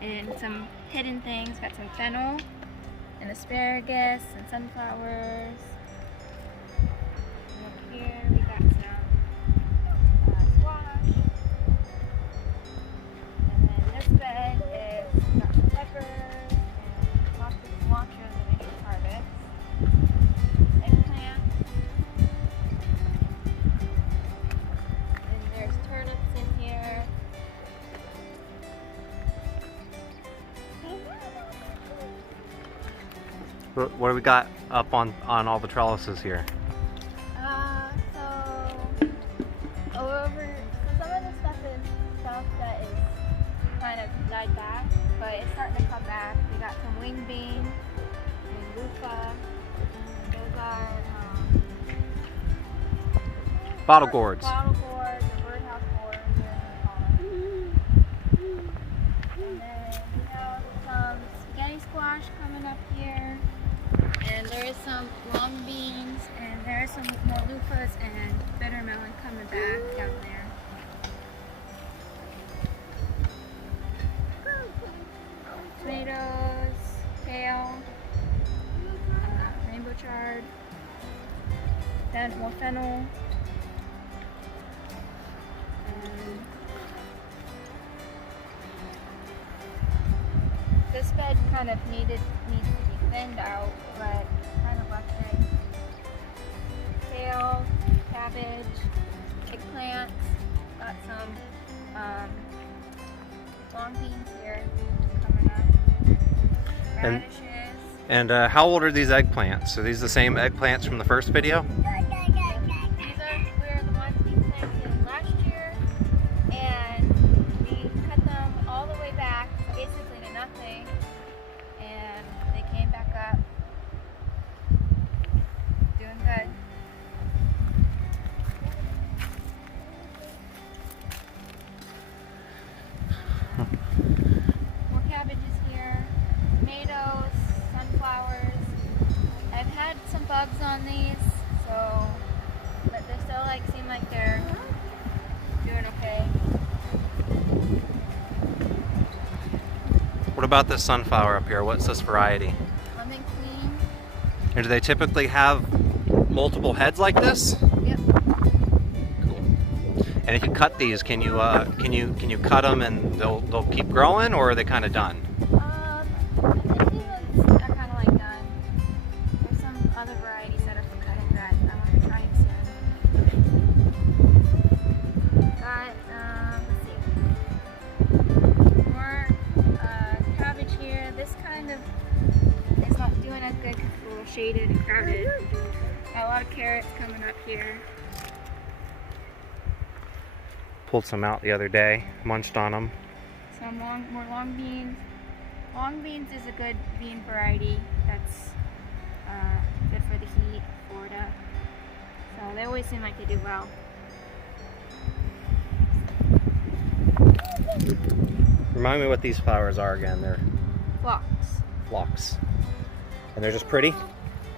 and some hidden things. Got some fennel and asparagus and sunflowers. And up here we got some squash. And then this bed is got some peppers and lots of cilantro that I should harvest. Eggplant. And there's turnips in here. What do we got up on all the trellises here? Some of the stuff is stuff that is kind of died back, but it's starting to come back. We got some wing beans and loofah. Those are Bottle gourds. Bottle gourds or birdhouse gourds, whatever you call it. And then we have some spaghetti squash coming up here. And there is some long beans, and there are some more loofahs and bitter melon coming back down there. Tomatoes, kale, rainbow chard, then more fennel. This bed kind of needs to be thinned out, but kind of left it. Kale, cabbage, eggplants, got some long beans here coming up, radishes. And how old are these eggplants? Are these the same eggplants from the first video? These were the ones we planted last year, and we cut them all the way back, basically to nothing, and they came back up, doing good. More cabbages here, tomatoes, sunflowers. I've had some bugs on these, but they still seem like they're doing okay. What about this sunflower up here? What's this variety? Lemon Queen. And do they typically have multiple heads like this? Yep. Cool. And if you cut these, can you cut them and they'll keep growing, or are they kind of done? I think these ones are kind of like done. There's some other varieties that are for cutting that I want to try it soon. Got let's see, more cabbage here. This kind of is not doing as good because it's a little shaded and crowded. Got a lot of carrots coming up here. Pulled some out the other day, munched on them. Some more long beans. Long beans is a good bean variety that's good for the heat, Florida. So they always seem like they do well. Remind me what these flowers are again. They're Phlox. phlox. And they're just pretty?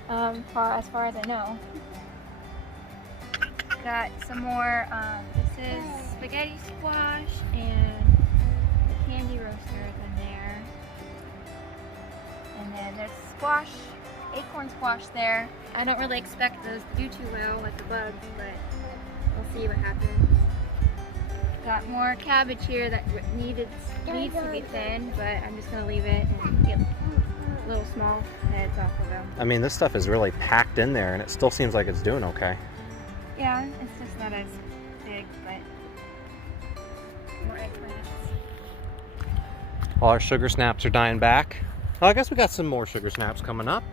As far as I know. Got some more, this is spaghetti squash and the candy roaster is in there. And then there's squash, acorn squash there. I don't really expect those to do too well with the bugs, but we'll see what happens. Got more cabbage here that needs to be thinned, but I'm just going to leave it and get little small heads off of them. I mean, this stuff is really packed in there, and it still seems like it's doing okay. Yeah, it's just not as big, but more eggplants. All our sugar snaps are dying back. Well, I guess we got some more sugar snaps coming up.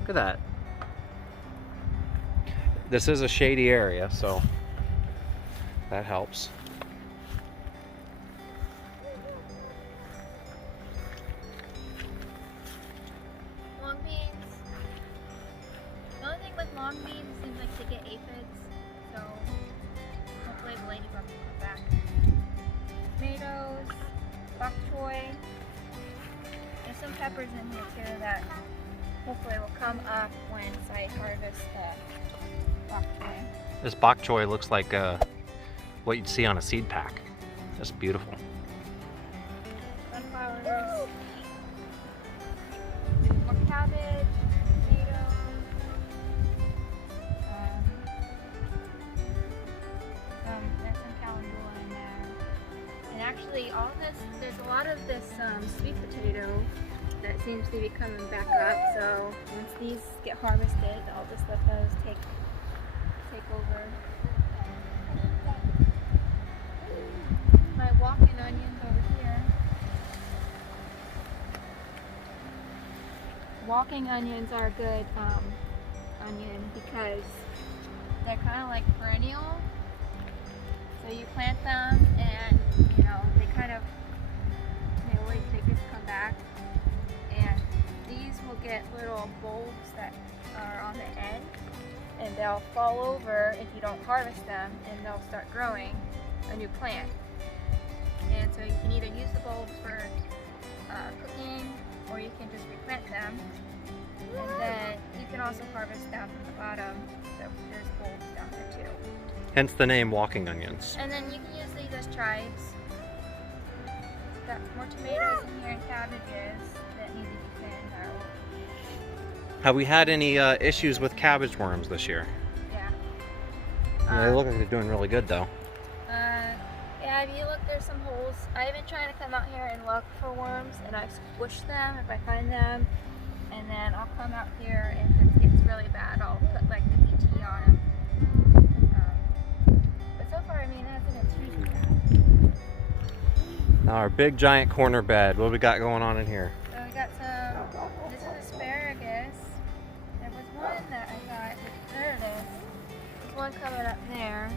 Look at that. This is a shady area, so that helps. Long beans. The only thing with long beans seems like they get aphids, so hopefully the ladybug will come back. Tomatoes, bok choy. There's some peppers in here too that hopefully will come up once I harvest the bok choy. This bok choy looks like what you'd see on a seed pack. Just beautiful. Sunflowers. sunflowers, more cabbage, tomatoes. There's some calendula in there. And actually, all this, there's a lot of this sweet potato that seems to be coming back up. So once these get harvested, I'll just let those take over. My walking onions over here. Walking onions are a good onion because they're kind of like perennial. So you plant them and they always just come back. And these will get little bulbs that are on the end and they'll fall over if you don't harvest them and they'll start growing a new plant. And so you can either use the bulbs for cooking or you can just replant them. And then you can also harvest down from the bottom. So there's bulbs down there too. Hence the name walking onions. And then you can use these as chives. Got more tomatoes in here and cabbages that need to be thinned out. Have we had any issues with cabbage worms this year? Yeah. They look like they're doing really good though. Yeah, if you look, there's some holes. I've been trying to come out here and look for worms, and I've squished them if I find them. And then I'll come out here, and if it gets really bad, I'll put like the BT on them. But so far, I mean, it hasn't been too bad. Now our big giant corner bed. What do we got going on in here? So we got some, this is asparagus. There was one that I got, there it is. There's one coming up there.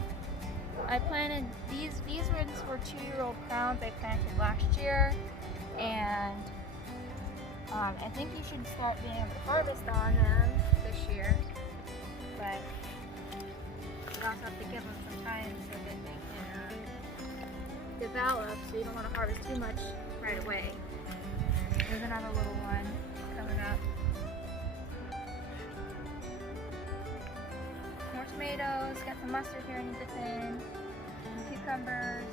I planted, these ones were 2-year-old crowns I planted last year. And I think you should start being able to harvest on them this year. But you also have to give them some time so that they can develop, so you don't want to harvest too much right away. There's another little one coming up. More tomatoes, got some mustard here I need to thin, some cucumbers,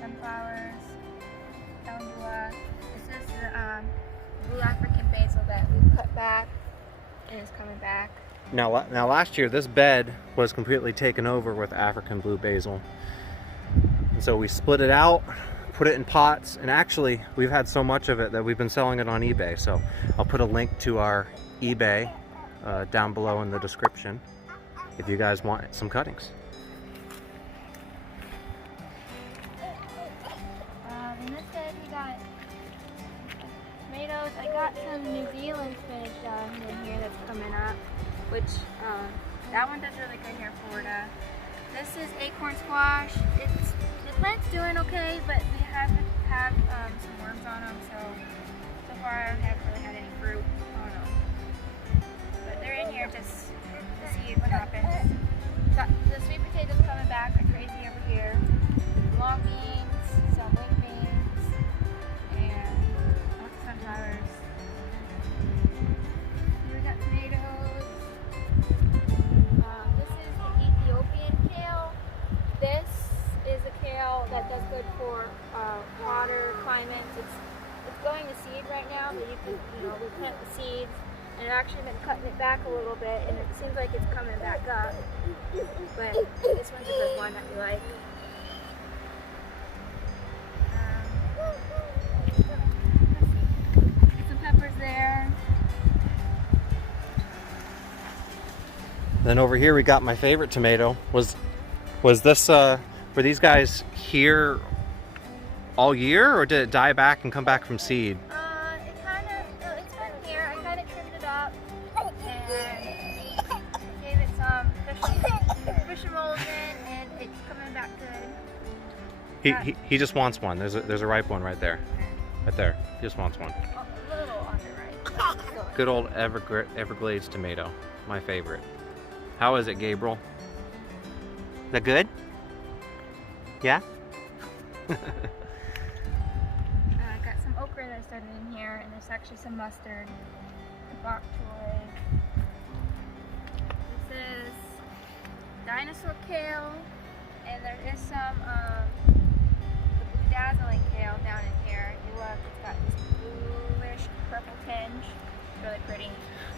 sunflowers, calendula. This is the blue African basil that we cut back and is coming back. Now last year this bed was completely taken over with African blue basil. And so we split it out, put it in pots, and actually we've had so much of it that we've been selling it on eBay. So I'll put a link to our eBay down below in the description if you guys want some cuttings. In this bed we got tomatoes. I got some New Zealand spinach in here that's coming up, which that one does really good here in Florida. This is Acorn Squash. The plant's doing okay, but we haven't had some worms on them, so far I haven't really had any fruit on them. But they're in here just to see what happens. Got the sweet potatoes coming back like crazy over here. Long beans, some wing beans, and lots of sunflowers. Here we got tomatoes. This is the Ethiopian Kale. This is a kale that does good for hotter climates. It's going to seed right now, but you can, we plant the seeds, and I've actually been cutting it back a little bit, and it seems like it's coming back up. But this one's a good one that we like. Some peppers there. Then over here we got my favorite tomato. Was this were these guys here all year, or did it die back and come back from seed? It's been here. I kind of trimmed it up and gave it some fish molds in, and it's coming back good. He just wants one. There's a ripe one right there. Right there. He just wants one. A little underripe. Good old Everglades tomato. My favorite. How is it, Gabriel? Is that good? Yeah? I got some okra that I started in here, and there's actually some mustard. Bok Choy. This is Dinosaur Kale, and there is some the blue dazzling kale down in here. You love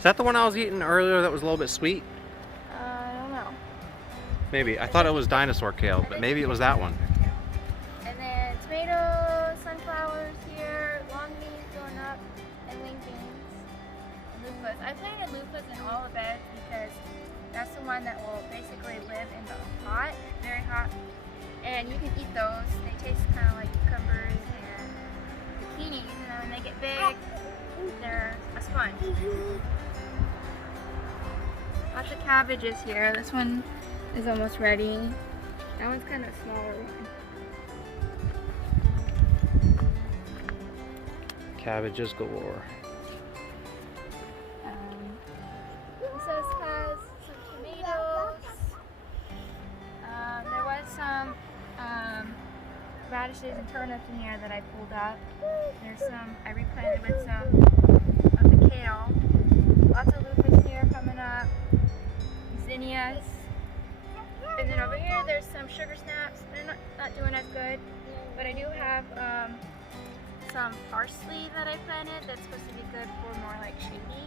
that the one I was eating earlier that was a little bit sweet? I don't know. Maybe. I thought it was Dinosaur Kale, but maybe it was that one. And then tomatoes, sunflowers here, long beans going up, and wing beans, and loofahs. I planted loofahs in all the beds because that's the one that will basically live in the hot, very hot. And you can eat those. They taste kind of like cucumbers and zucchinis, and then when they get big, they're a sponge. Lots of cabbages here. This one is almost ready. That one's kind of a smaller one. Cabbages galore. This has some tomatoes. There was some radishes and turnips in here that I pulled up. There's some I replanted with some of the kale. Lots of loofahs here coming up. Zinnias. And then over here there's some sugar snaps. They're not doing as good. But I do have some parsley that I planted that's supposed to be good for more like shady.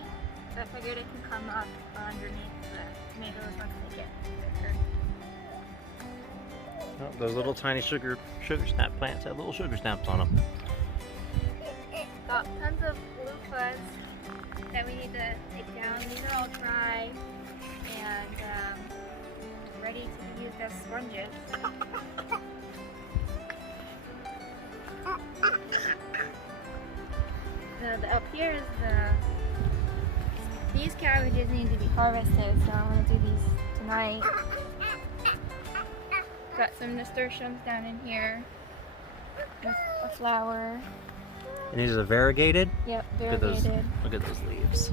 So I figured it can come up underneath the tomatoes once they get bigger. Oh, those little tiny sugar snap plants have little sugar snaps on them. Got tons of loofahs that we need to take down. These are all dry and ready to be used as sponges. Up here is these cabbages need to be harvested, so I'm going to do these tonight. Got some nasturtiums down in here with a flower. And these are variegated? Yep, variegated. Look at those leaves.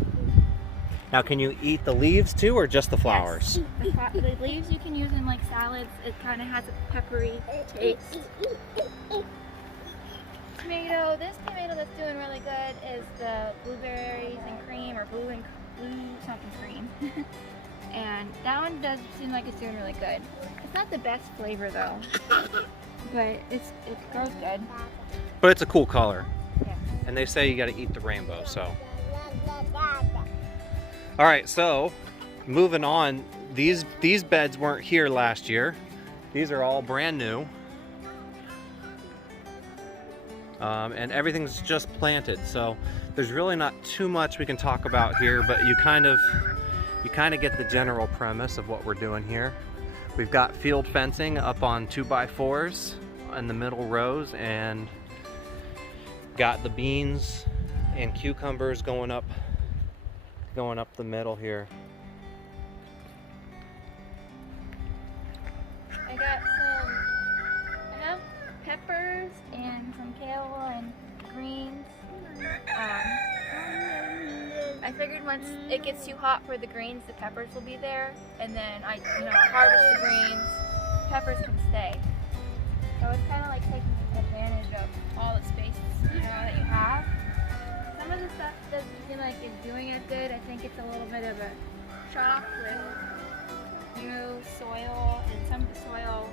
Now, can you eat the leaves too, or just the flowers? Yes. The leaves you can use in like salads. It kind of has a peppery taste. Tomato. This tomato that's doing really good is the blueberries and cream, or blue something cream. And that one does seem like it's doing really good. It's not the best flavor though, but it grows good. But it's a cool color. Yeah. And they say you got to eat the rainbow, so. All right, so moving on. These beds weren't here last year. These are all brand new. And everything's just planted, so there's really not too much we can talk about here, but you kind of get the general premise of what we're doing here. We've got field fencing up on 2x4s in the middle rows, and got the beans and cucumbers going up the middle here. I have peppers and some kale and greens. I figured once it gets too hot for the greens, the peppers will be there, and then I harvest the greens, peppers can stay. So it's kind of like taking advantage of all the space that you have. Some of the stuff doesn't seem like it's doing as good. I think it's a little bit of a shock with new soil, and some of the soil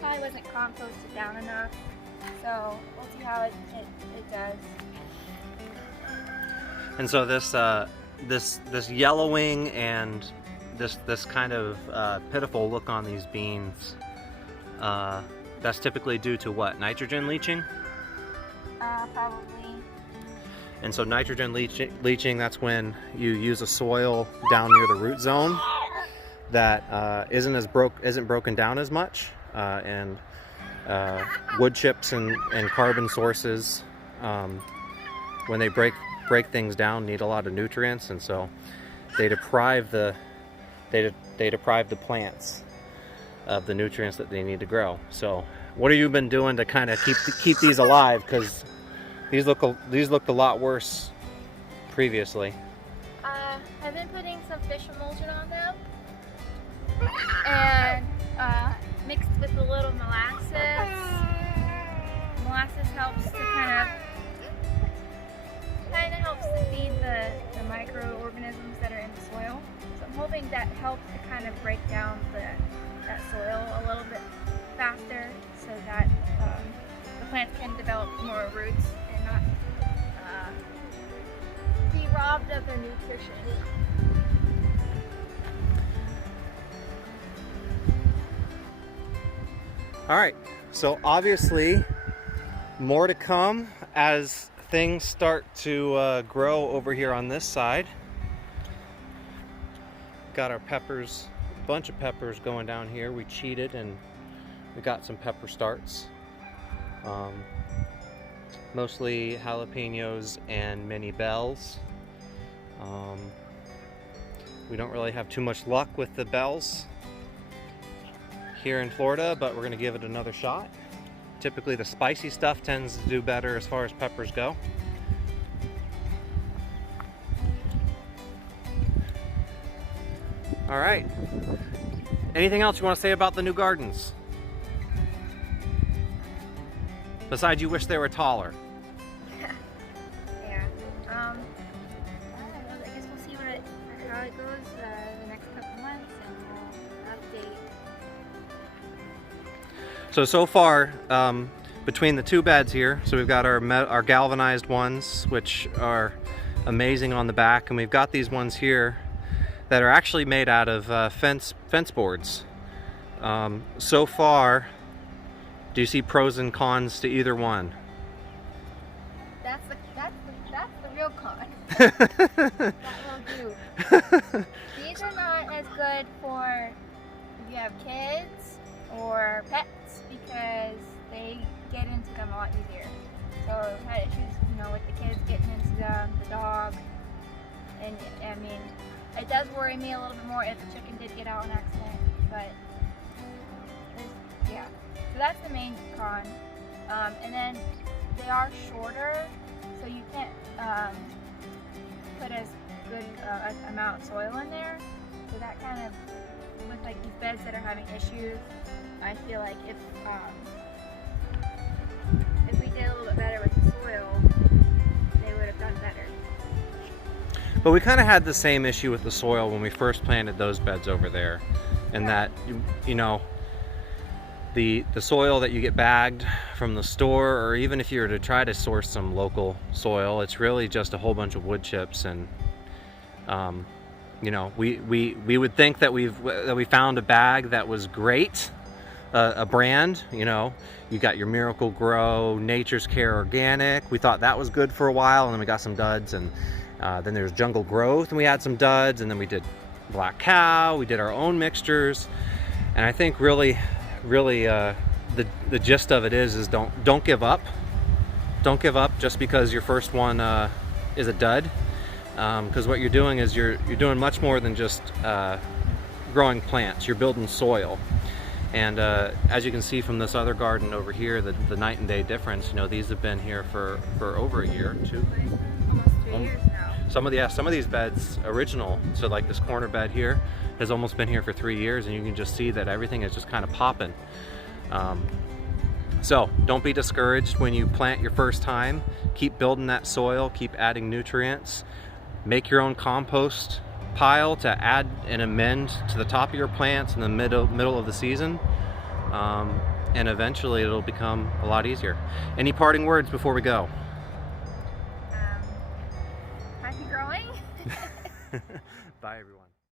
probably wasn't composted down enough. So we'll see how it does. And so this yellowing and this kind of pitiful look on these beans, that's typically due to what? Nitrogen leaching? Probably. And so nitrogen leaching, that's when you use a soil down near the root zone that isn't broken down as much, and wood chips and carbon sources, when they break things down, need a lot of nutrients, and so they deprive the plants of the nutrients that they need to grow. So what have you been doing to kind of keep these alive? Because these looked a lot worse previously. I've been putting some fish emulsion on them, and mixed with a little molasses. Molasses helps to kind of helps to feed the microorganisms that are in the soil. So I'm hoping that helps to kind of break down that soil a little bit faster, so that the plants can develop more roots and not be robbed of of their nutrition. All right, so obviously more to come as things start to grow over here on this side. Got our peppers, a bunch of peppers going down here. We cheated and we got some pepper starts. Mostly jalapenos and mini bells. We don't really have too much luck with the bells here in Florida, but we're going to give it another shot. Typically the spicy stuff tends to do better as far as peppers go. All right. Anything else you want to say about the new gardens? Besides, you wish they were taller. Yeah. I don't know. I guess we'll see how it goes the next couple months, and we'll update. So far, between the two beds here, so we've got our galvanized ones, which are amazing on the back, and we've got these ones here that are actually made out of fence boards. So far, do you see pros and cons to either one? That's the real con. That will do. These are not as good for if you have kids or pets because they get into them a lot easier. So I've had issues, with the kids getting into them, the dog, and I mean, it does worry me a little bit more if the chicken did get out on accident, but yeah. So that's the main con. And then they are shorter, so you can't put as good amount of soil in there. So that kind of, with like these beds that are having issues, I feel like if we did a little bit better with the soil, they would have done better. But we kind of had the same issue with the soil when we first planted those beds over there, and that the soil that you get bagged from the store, or even if you were to try to source some local soil, it's really just a whole bunch of wood chips. And we would think that we found a bag that was great, a brand. You got your Miracle Grow, Nature's Care Organic. We thought that was good for a while, and then we got some duds, and then there's Jungle Growth, and we had some duds, and then we did Black Cow. We did our own mixtures, and I think really the gist of it is don't give up. Don't give up just because your first one is a dud, because what you're doing is you're doing much more than just growing plants. You're building soil, and as you can see from this other garden over here, the night and day difference. These have been here for over a year, two, almost 2 years now. Some of these beds original, so like this corner bed here has almost been here for 3 years, and you can just see that everything is just kind of popping. So don't be discouraged when you plant your first time. Keep building that soil, keep adding nutrients, make your own compost pile to add and amend to the top of your plants in the middle of the season, and eventually it'll become a lot easier. Any parting words before we go? Happy growing. Bye everyone.